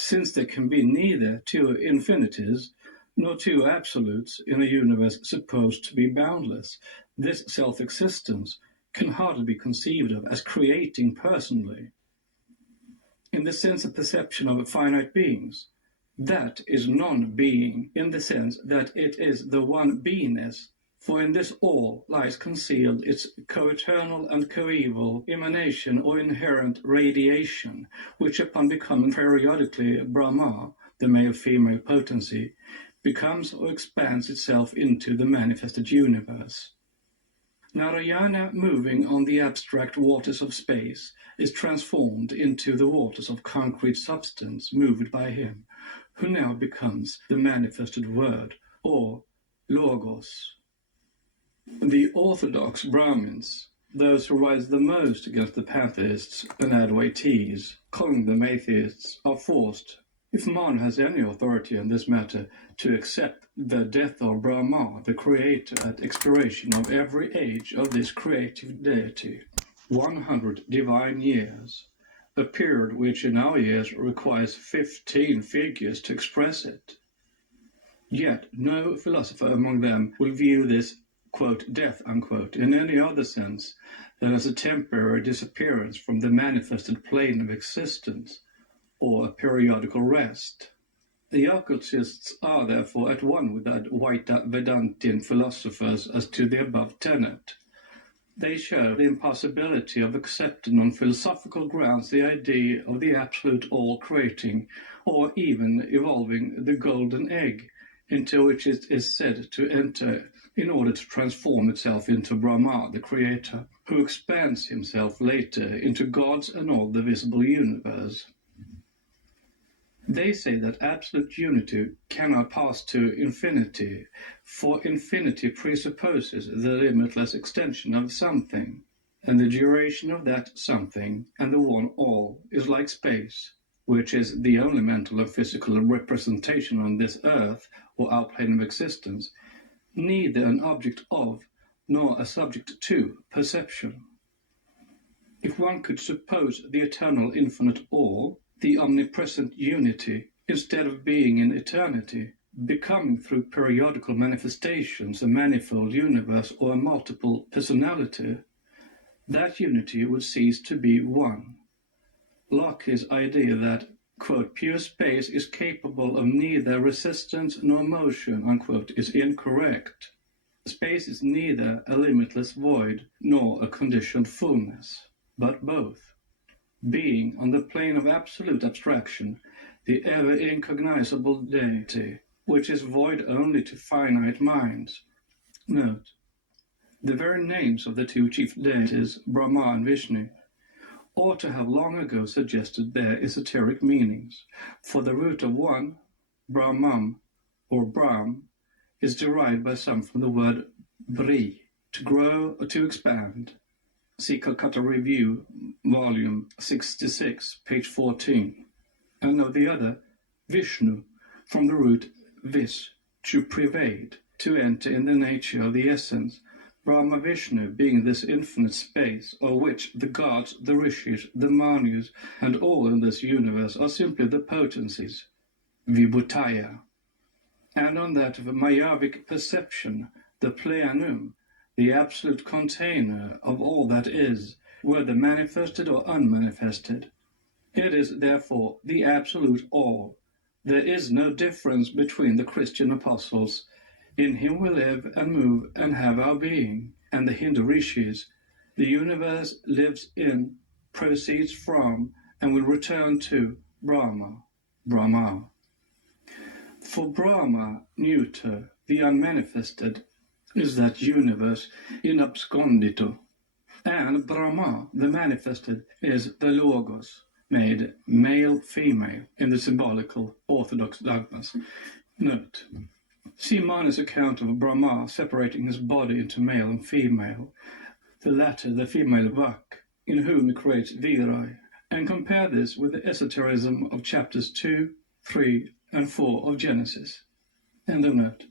since there can be neither two infinities nor two absolutes in a universe supposed to be boundless, this self-existence can hardly be conceived of as creating personally. In the sense of perception of finite beings, that is non-being in the sense that it is the one beingness, for in this all lies concealed its co-eternal and coeval emanation or inherent radiation, which upon becoming periodically Brahma, the male-female potency, becomes or expands itself into the manifested universe. Narayana, moving on the abstract waters of space, is transformed into the waters of concrete substance moved by him, who now becomes the manifested word, or Logos. The orthodox Brahmins, those who rise the most against the pantheists and Advaitis, calling them atheists, are forced, if man has any authority on this matter, to accept the death of Brahma, the creator, at expiration of every age of this creative deity. 100 divine years, a period which in our years requires 15 figures to express it. Yet no philosopher among them will view this, quote, death, unquote, in any other sense than as a temporary disappearance from the manifested plane of existence, or a periodical rest. The occultists are therefore at one with the Advaita Vedantin philosophers as to the above tenet. They show the impossibility of accepting on philosophical grounds the idea of the absolute all-creating, or even evolving the golden egg, into which it is said to enter in order to transform itself into Brahma, the creator, who expands himself later into gods and all the visible universe. They say that absolute unity cannot pass to infinity, for infinity presupposes the limitless extension of something, and the duration of that something and the one all is like space, which is the only mental and physical representation on this earth or our plane of existence, neither an object of nor a subject to perception. If one could suppose the eternal infinite all, the omnipresent unity, instead of being in eternity, becoming through periodical manifestations a manifold universe or a multiple personality, that unity would cease to be one. Locke's idea that, quote, pure space is capable of neither resistance nor motion, unquote, is incorrect. Space is neither a limitless void nor a conditioned fullness, but both. Being on the plane of absolute abstraction, the ever-incognizable deity, which is void only to finite minds. Note, the very names of the two chief deities, Brahma and Vishnu, ought to have long ago suggested their esoteric meanings, for the root of one, Brahmam, or Brahm, is derived by some from the word bri, to grow or to expand. See Calcutta Review, volume 66, page 14. And of the other, Vishnu, from the root vis, to pervade, to enter in the nature of the essence, Brahma Vishnu being this infinite space, of which the gods, the rishis, the manus, and all in this universe are simply the potencies, vibhutaya. And on that of Mayavic perception, the plenum, the absolute container of all that is, whether manifested or unmanifested. It is, therefore, the absolute all. There is no difference between the Christian apostles. In him we live and move and have our being, and the Hindu rishis. The universe lives in, proceeds from, and will return to Brahma, Brahma. For Brahma, neuter, the unmanifested, is that universe in abscondito, and Brahma, the manifested, is the Logos, made male-female in the symbolical orthodox dogmas. Note, see Manu's account of Brahma separating his body into male and female, the latter the female Vak, in whom he creates Virai, and compare this with the esotericism of chapters 2, 3, and 4 of Genesis. End of note.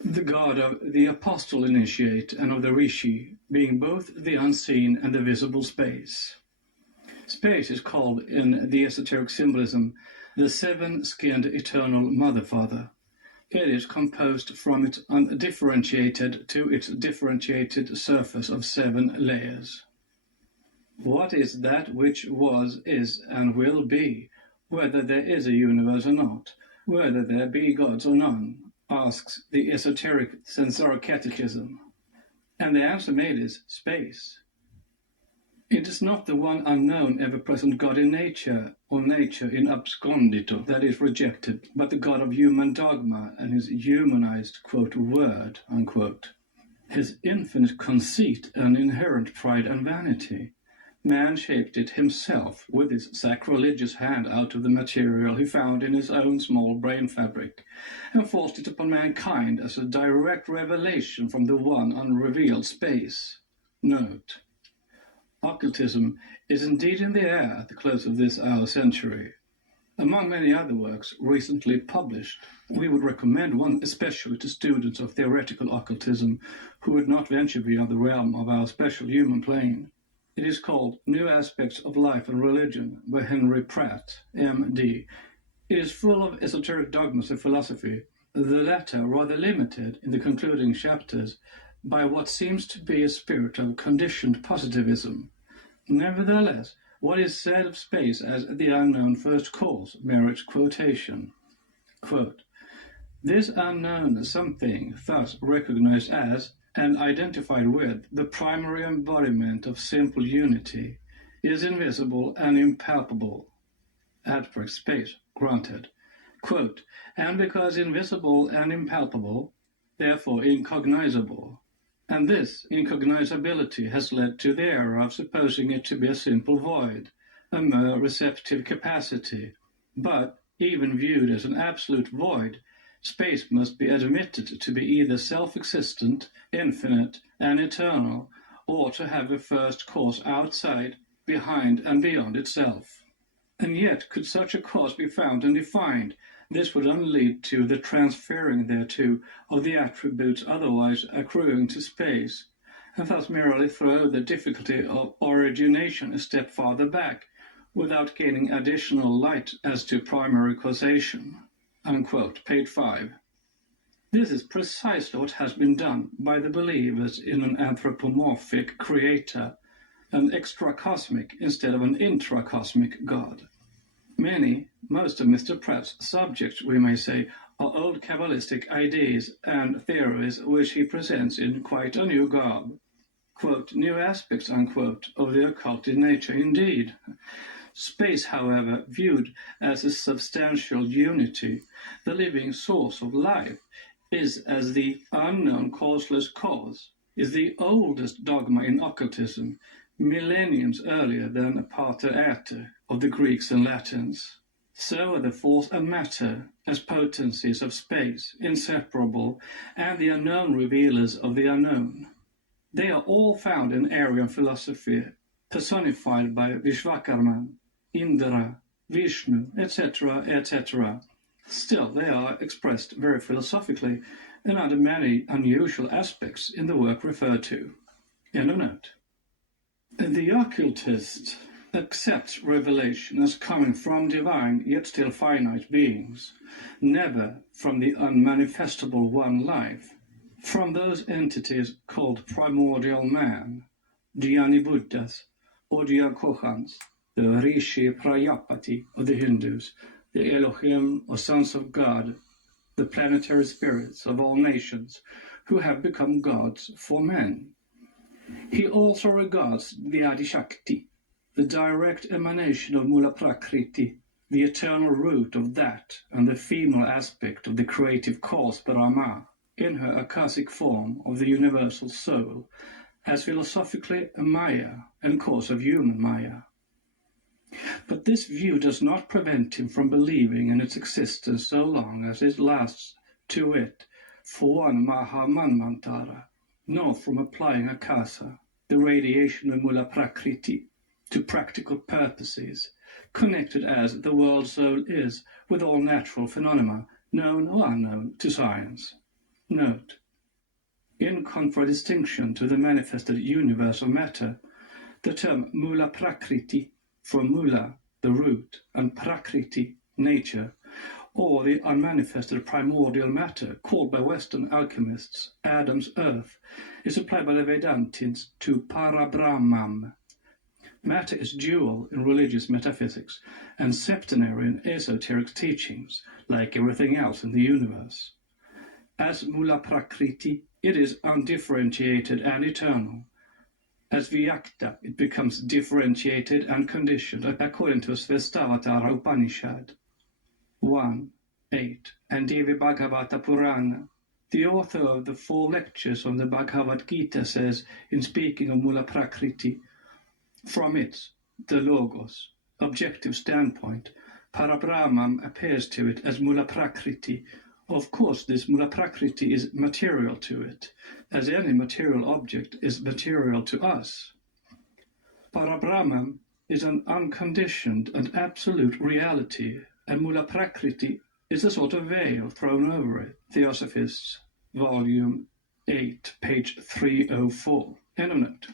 The God of the apostle initiate and of the rishi, being both the unseen and the visible space. Space is called, in the esoteric symbolism, the seven-skinned eternal Mother-Father. It is composed from its undifferentiated to its differentiated surface of 7 layers. What is that which was, is, and will be, whether there is a universe or not, whether there be gods or none, asks the esoteric Sensoric Catechism. And the answer made is space. It is not the one unknown, ever-present God in nature, or nature in abscondito, that is rejected, but the God of human dogma and his humanized, quote, word, unquote. His infinite conceit and inherent pride and vanity. Man shaped it himself with his sacrilegious hand out of the material he found in his own small brain fabric, and forced it upon mankind as a direct revelation from the one unrevealed space. Note: occultism is indeed in the air at the close of this our century. Among many other works recently published, we would recommend one especially to students of theoretical occultism who would not venture beyond the realm of our special human plane. It is called New Aspects of Life and Religion by Henry Pratt, M.D. It is full of esoteric dogmas of philosophy, the latter rather limited in the concluding chapters by what seems to be a spirit of conditioned positivism. Nevertheless, what is said of space as the unknown first cause merits quotation. Quote, "This unknown something, thus recognized as and identified with the primary embodiment of simple unity, is invisible and impalpable." Abstract space, granted. Quote, "And because invisible and impalpable, therefore incognizable. And this incognizability has led to the error of supposing it to be a simple void, a mere receptive capacity. But, even viewed as an absolute void, space must be admitted to be either self-existent, infinite, and eternal, or to have a first cause outside, behind, and beyond itself. And yet, could such a cause be found and defined, this would only lead to the transferring thereto of the attributes otherwise accruing to space, and thus merely throw the difficulty of origination a step farther back, without gaining additional light as to primary causation." Unquote, page 5. This is precisely what has been done by the believers in an anthropomorphic creator, an extracosmic instead of an intracosmic God. Many, most of Mr. Pratt's subjects, we may say, are old Kabbalistic ideas and theories which he presents in quite a new garb. Quote, "New aspects," unquote, of the occult in nature, indeed. Space, however, viewed as a substantial unity, the living source of life, is as the unknown causeless cause, is the oldest dogma in occultism, millenniums earlier than pater aeter of the Greeks and Latins. So are the force and matter, as potencies of space, inseparable, and the unknown revealers of the unknown. They are all found in Aryan philosophy, personified by Vishvakarman, Indra, Vishnu, etc., etc. Still, they are expressed very philosophically and under many unusual aspects in the work referred to. End of note. The occultist accepts revelation as coming from divine yet still finite beings, never from the unmanifestable one life, from those entities called primordial man, Dhyani Buddhas, or Dhyakohans, the Rishi Prajapati of the Hindus, the Elohim or sons of God, the planetary spirits of all nations who have become gods for men. He also regards the Adishakti, the direct emanation of Mula Prakriti, the eternal root of that and the female aspect of the creative cause Brahma, in her akashic form of the universal soul, as philosophically a Maya and cause of human Maya. But this view does not prevent him from believing in its existence so long as it lasts, to wit, for one Mahamanvantara, nor from applying Akasa, the radiation of Mula Prakriti, to practical purposes, connected as the world soul is with all natural phenomena, known or unknown to science. Note: in contradistinction to the manifested universe of matter, the term Mula Prakriti for mula, the root, and prakriti, nature, or the unmanifested primordial matter, called by Western alchemists Adam's earth, is applied by the Vedantins to parabrahmam. Matter is dual in religious metaphysics and septenary in esoteric teachings, like everything else in the universe. As mula prakriti, it is undifferentiated and eternal. As vyakta, it becomes differentiated and conditioned, according to Svestavadara Upanishad 1.8 and Devi Bhagavata Purana. The author of the 4 lectures on the Bhagavad Gita says, in speaking of mula prakriti, from it, the Logos, objective standpoint, Parabrahmam appears to it as mula prakriti. Of course, this mula prakriti is material to it, as any material object is material to us. Parabrahmam is an unconditioned and absolute reality, and mula prakriti is a sort of veil thrown over it. Theosophists, Volume 8, page 304. End of note.